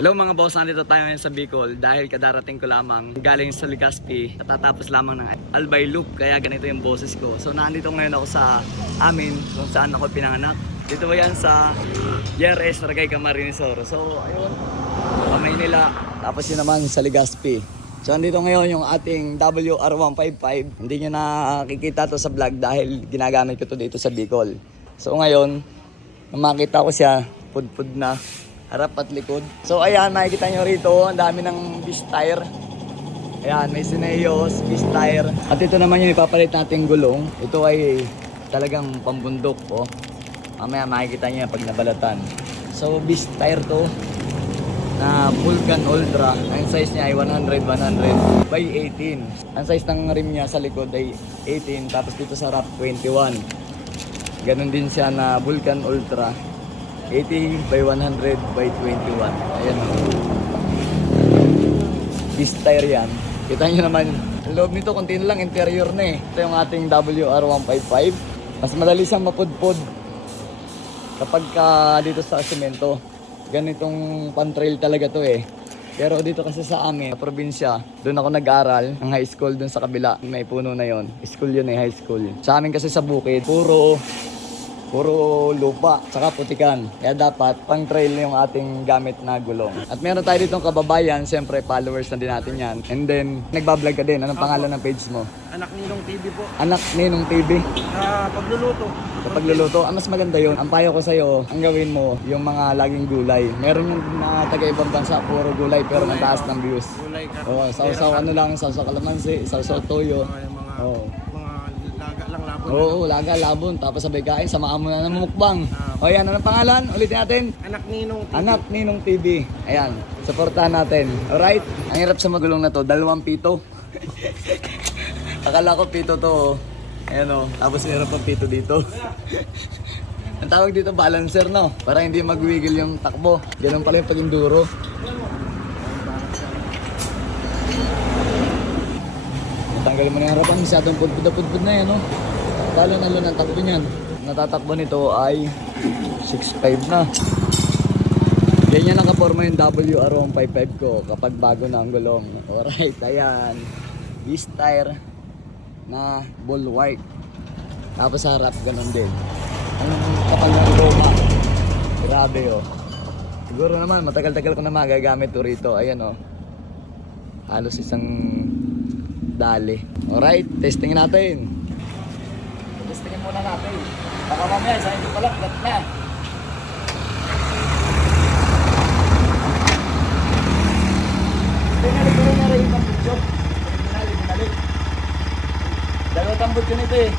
Hello mga boss, nandito tayo ngayon sa Bicol dahil kadarating ko lamang galing sa Legazpi. Katatapos lamang ng Albay Loop, kaya ganito yung boses ko. So nandito ngayon ako sa amin kung saan ako pinanganak. Dito ba yan sa JRS Ragay Camarinesor. So ayun, Maynila. Tapos yun naman sa Legazpi. So nandito ngayon yung ating WR155. Hindi nyo nakikita to sa vlog dahil ginagamit ko to dito sa Bicol. So ngayon, nung makita ko siya, pud-pud na harap at likod. So ayan, makikita nyo rito, ang dami ng beast tire. Ayan, may Sineos, beast tire. At ito naman yung ipapalit nating gulong. Ito ay talagang pambundok po. Mamaya makikita nyo pag nabalatan. So beast tire to na Vulcan Ultra. Ang size niya ay 100 by 18. Ang size ng rim niya sa likod ay 18, tapos dito sa wrap 21. Ganon din siya na Vulcan Ultra. 80 by 100 by 21. Ayan o. Beast tire yan. Kita nyo naman, ang loob nito, konti na lang, interior na eh. Ito yung ating WR155. Mas madali siyang mapudpod kapag dito sa semento. Ganitong pan-trail talaga to eh. Pero dito kasi sa amin, sa probinsya, doon ako nag-aral ng high school doon sa kabila. May puno na yon. School yun eh, high school. Sa amin kasi sa bukid, puro lupa, saka putikan. Kaya dapat pang trail yung ating gamit na gulong. At meron tayo ditong kababayan, siyempre followers na din natin yan. And then, nagbablog ka din. Anong pangalan ng page mo? Anak Ninong TV po. Anak Ninong TV. Pagluluto. Kapag luluto, mas maganda yun. Ang payo ko sa'yo, ang gawin mo, yung mga laging gulay. Meron yung mga taga-ibang bansa, puro gulay, pero ang taas ng views. Gulay ka. Oo, sausaw ano lang, sausaw kalamansi, sausaw toyo. Oo. Laga lang labon. Oo, laga, labon. Tapos sabay kain, samaan mo na ng mukbang. O yan, anong pangalan? Ulitin natin. Anak Ninong TV. Anak Ninong TV. Ayan, supportahan natin. Alright? Ang hirap sa magulong na to, 2 pito. Akala ko pito to. Ayan o, tapos meron pa pito dito. Ang tawag dito balancer, no? Para hindi magwigil yung takbo. Ganun pala yung pag-enduro. Tanggalin mo na yung harapan, masyadong pudpud na yan, no? Lalo ng takbo niyan. Natatakbo nito ay 6.5 na. Ganyan nakaporma yung WR155 ko kapag bago na ang gulong. Alright, ayan. Beast tire na bulwark. Tapos sa harap, ganun din. Ang kapal ng goma. Grabe, oh. Siguro naman, matagal-tagal ko na magagamit to rito. Ayan, oh. Halos isang dali. Alright, testingin natin. Testingin muna natin. Baka mamaya, sa ito pala, flat na. Binalik ko rin na rin yung tambutso. Binalik. Dalawa tambutso nito eh.